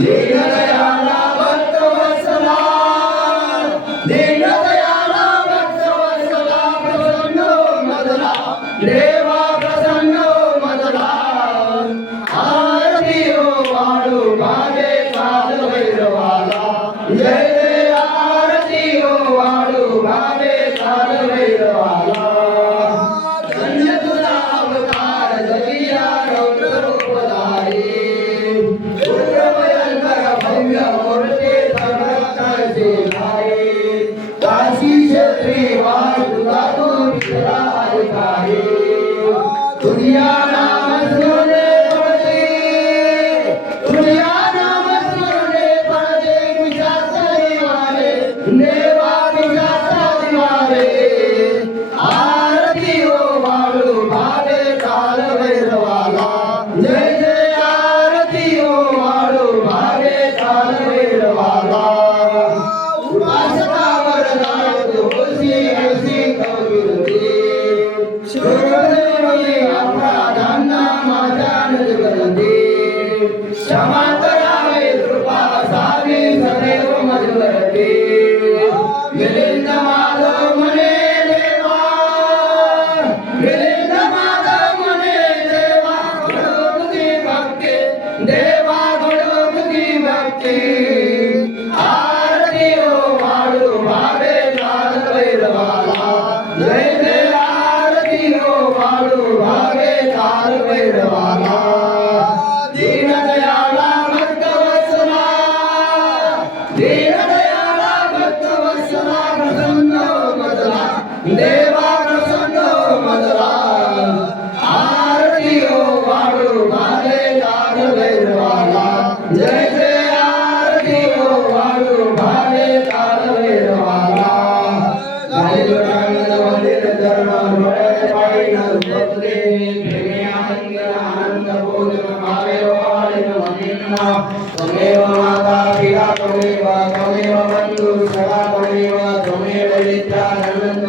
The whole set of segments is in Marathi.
दीनदयाला भक्तवत्सला दीनदयाला भक्तवत्सला प्रसन्न मदला देवा प्रसन्न मदला आरती ओ वाळू भावे काल भैरवाला जय जय आरती ओ वाळू भावे काल भैरवाला धन्य तुझा अवतार जगिया रौद्र रूपधारी भव्य मूर्ती संरक्षणाचे धारे काशी क्षेत्री वासुदा तू विठला अधिकारी तुझ्या नाम स्मरणे पडते तुझ्या नाम स्मरणे पडते विचारता दिवारे देवा विचारता दिवारे आरती ओ वाळू भावे काल भैरवाला जय जय आरती ओ वाळू भावे काल भैरवाला उपासना वरदान तुळशी अशी कविरती शोधेवी अपराधांना माझ्या नजगलती क्षमा करावे कृपा असावी सदैव मजवरती मिलिंद माधव म्हणे देवा मिलिंद माधव म्हणे देवा घडो तुझी भक्ती देवा घडो तुझी भक्ती आरती ओ वाळू भावे काल भैरवाला जय जय आरती ओ वाळू भावे काल भैरवाला दीनदयाला भक्तवत्सला दीनदयाला भक्तवत्सला प्रसन्न मदला देवा प्रसन्न मदला आरती ओ वाळू भावे काल भैरवाला जय जय आरती ओ वाळू भावे काल भैरवाला मंदिर चरण पायी नरपत्रे प्रेमे आनंद बोधन भावे वाळीन मनिन्ना त्वमेव माता पिता त्वमेव बंधु सखा त्वमेव विद्या धनं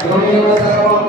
त्वमेव सर्वं